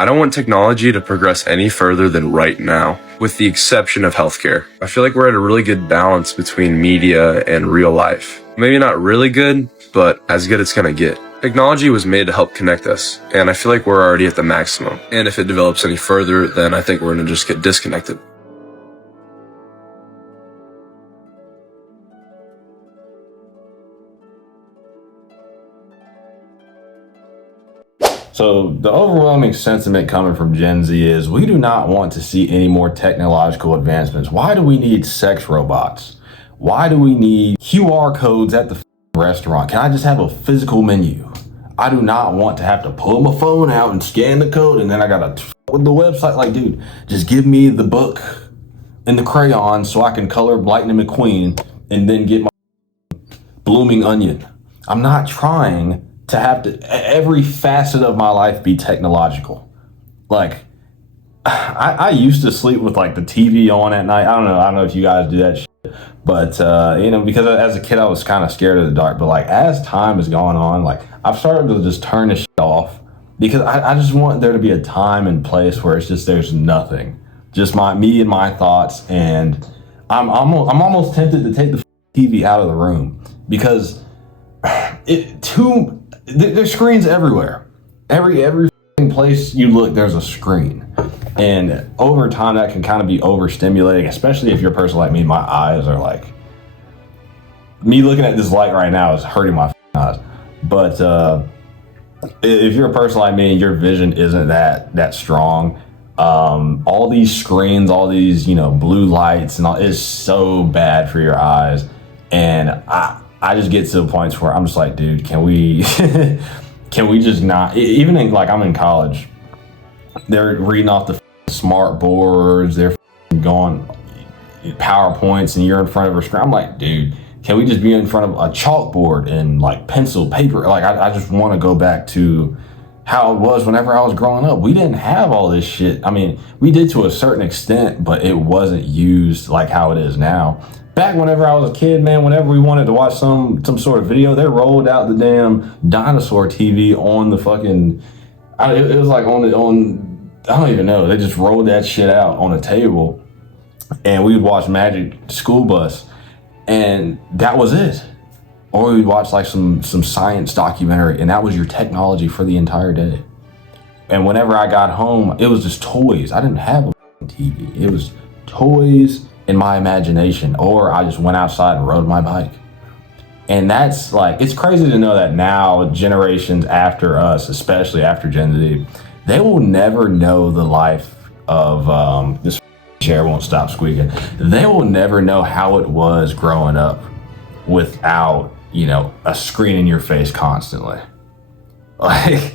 I don't want technology to progress any further than right now, with the exception of healthcare. I feel like we're at a really good balance between media and real life. Maybe not really good, but as good as it's gonna get. Technology was made to help connect us, and I feel like we're already at the maximum. And if it develops any further, then I think we're gonna just get disconnected. So the overwhelming sentiment coming from Gen Z is we do not want to see any more technological advancements. Why do we need sex robots? Why do we need QR codes at the restaurant? Can I just have a physical menu? I do not want to have to pull my phone out and scan the code and then I gotta with the website. Like, dude, just give me the book and the crayon so I can color Lightning McQueen and then get my blooming onion. I'm not trying to have to every facet of my life be technological. Like, I used to sleep with like the TV on at night. I don't know if you guys do that shit, but because as a kid I was kind of scared of the dark. But like as time has gone on, like I've started to just turn this shit off because I just want there to be a time and place where it's just there's nothing, just me and my thoughts. And I'm almost tempted to take the TV out of the room because there's screens everywhere. Every place you look, there's a screen. And over time, that can kind of be overstimulating, especially if you're a person like me. My eyes are like, me looking at this light right now is hurting my eyes. But if you're a person like me and your vision isn't that strong, all these screens, all these, blue lights and all, is so bad for your eyes. And I just get to the points where I'm just like, dude, can we just not, even I'm in college, they're reading off the smart boards, they're going PowerPoints and you're in front of a screen. I'm like, dude, can we just be in front of a chalkboard and like pencil, paper? Like, I just want to go back to how it was whenever I was growing up. We didn't have all this shit. I mean, we did to a certain extent, but it wasn't used like how it is now. Back whenever I was a kid, man, whenever we wanted to watch some sort of video, they rolled out the damn dinosaur TV on the fucking, it was like on, I don't even know. They just rolled that shit out on a table and we would watch Magic School Bus and that was it. Or we'd watch like some science documentary and that was your technology for the entire day. And whenever I got home, it was just toys. I didn't have a TV. It was toys in my imagination, or I just went outside and rode my bike. And that's like, it's crazy to know that now generations after us, especially after Gen Z, they will never know the life of this chair won't stop squeaking. They will never know how it was growing up without, a screen in your face constantly. Like,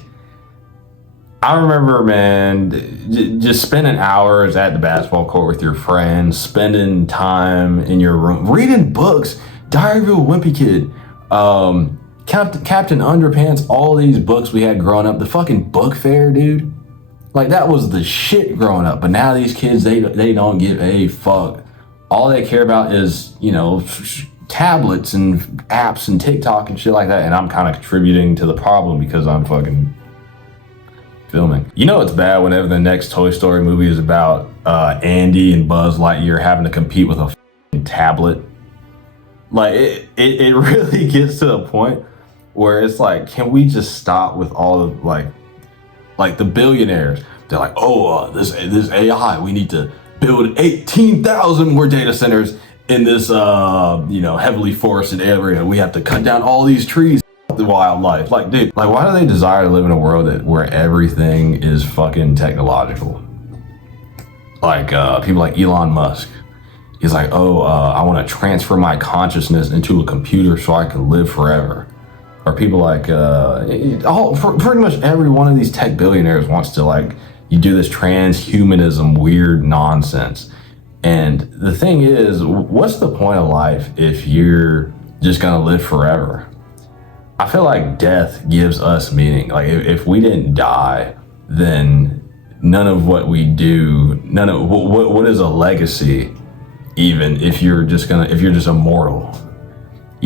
I remember, man, just spending hours at the basketball court with your friends, spending time in your room, reading books, Diary of a Wimpy Kid, Captain Underpants, all these books we had growing up, the fucking book fair, dude. Like, that was the shit growing up. But now these kids, they don't give a fuck. All they care about is, tablets and apps and TikTok and shit like that. And I'm kind of contributing to the problem because I'm fucking filming. It's bad whenever the next Toy Story movie is about Andy and Buzz Lightyear having to compete with a tablet. Like, it really gets to a point where it's like, can we just stop with all of like the billionaires? They're like, this AI, we need to build 18,000 more data centers in this heavily forested area. We have to cut down all these trees. The wildlife. Like, dude, like, why do they desire to live in a world where everything is fucking technological? Like, people like Elon Musk. He's like, I want to transfer my consciousness into a computer so I can live forever. Or people like, pretty much every one of these tech billionaires wants to, like, you do this transhumanism weird nonsense. And the thing is, what's the point of life if you're just gonna live forever? I feel like death gives us meaning. Like, if we didn't die, then none of what we do, what is a legacy, even if you're just immortal?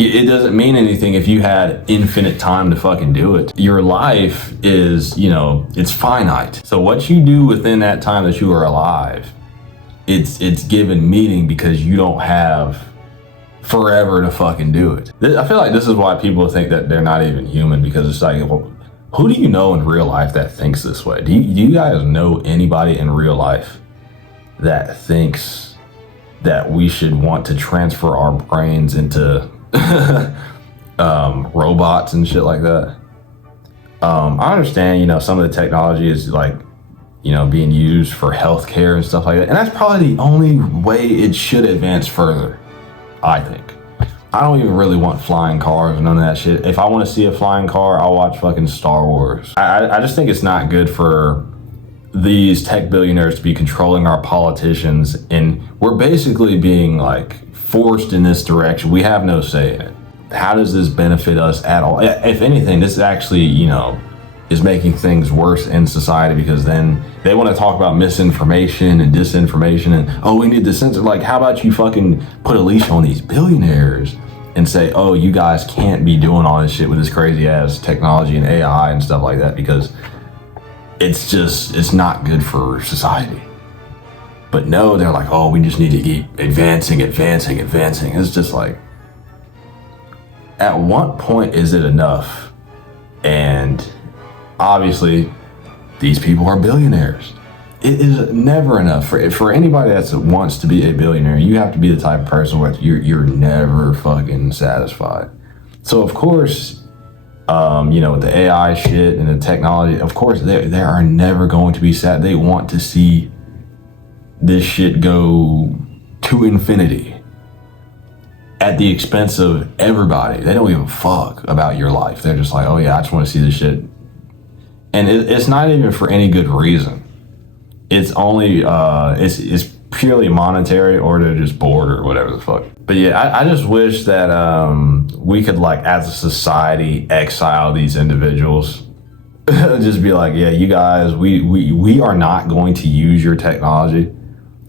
It doesn't mean anything if you had infinite time to fucking do it. Your life is, it's finite. So what you do within that time that you are alive, it's given meaning because you don't have forever to fucking do it. I feel like this is why people think that they're not even human, because it's like, well, who do you know in real life that thinks this way? Do you guys know anybody in real life that thinks that we should want to transfer our brains into robots and shit like that? I understand, some of the technology is like, being used for healthcare and stuff like that. And that's probably the only way it should advance further, I think. I don't even really want flying cars and none of that shit. If I want to see a flying car, I'll watch fucking Star Wars. I just think it's not good for these tech billionaires to be controlling our politicians, and we're basically being like forced in this direction. We have no say in it. How does this benefit us at all? If anything, this actually, is making things worse in society, because then they want to talk about misinformation and disinformation and, we need to censor. Like, how about you fucking put a leash on these billionaires and say, you guys can't be doing all this shit with this crazy ass technology and AI and stuff like that, because it's not good for society. But no, they're like, we just need to keep advancing. It's just like, at what point is it enough? And obviously, these people are billionaires. It is never enough for anybody that wants to be a billionaire. You have to be the type of person where you're never fucking satisfied. So of course, with the AI shit and the technology, of course, they are never going to be sad. They want to see this shit go to infinity at the expense of everybody. They don't give a fuck about your life. They're just like, I just want to see this shit. And it's not even for any good reason. It's only, it's purely monetary, or they're just bored or whatever the fuck. But yeah, I just wish that we could, like, as a society, exile these individuals. Just be like, you guys, we are not going to use your technology.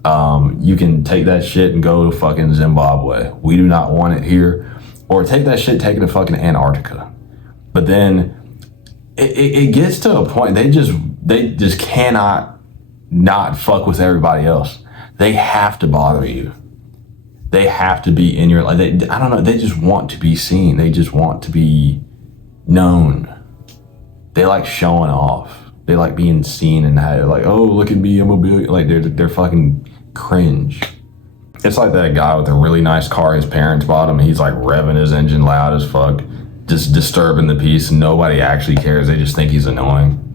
You can take that shit and go to fucking Zimbabwe. We do not want it here. Or take that shit, take it to fucking Antarctica. But then it gets to a point, they just cannot not fuck with everybody else. They have to bother you. They have to be in your life. I don't know. They just want to be seen. They just want to be known. They like showing off. They like being seen and like, look at me, I'm a billion. Like they're fucking cringe. It's like that guy with a really nice car his parents bought him. He's like revving his engine loud as fuck, just disturbing the peace. Nobody actually cares. They just think he's annoying.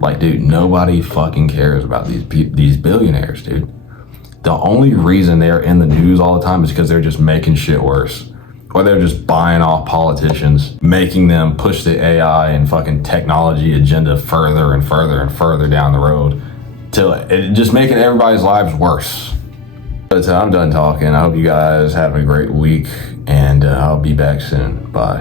Like, dude, nobody fucking cares about these billionaires, dude. The only reason they're in the news all the time is because they're just making shit worse. Or they're just buying off politicians, making them push the AI and fucking technology agenda further and further and further down the road, till it just making everybody's lives worse. But I'm done talking. I hope you guys have a great week, and I'll be back soon. Bye.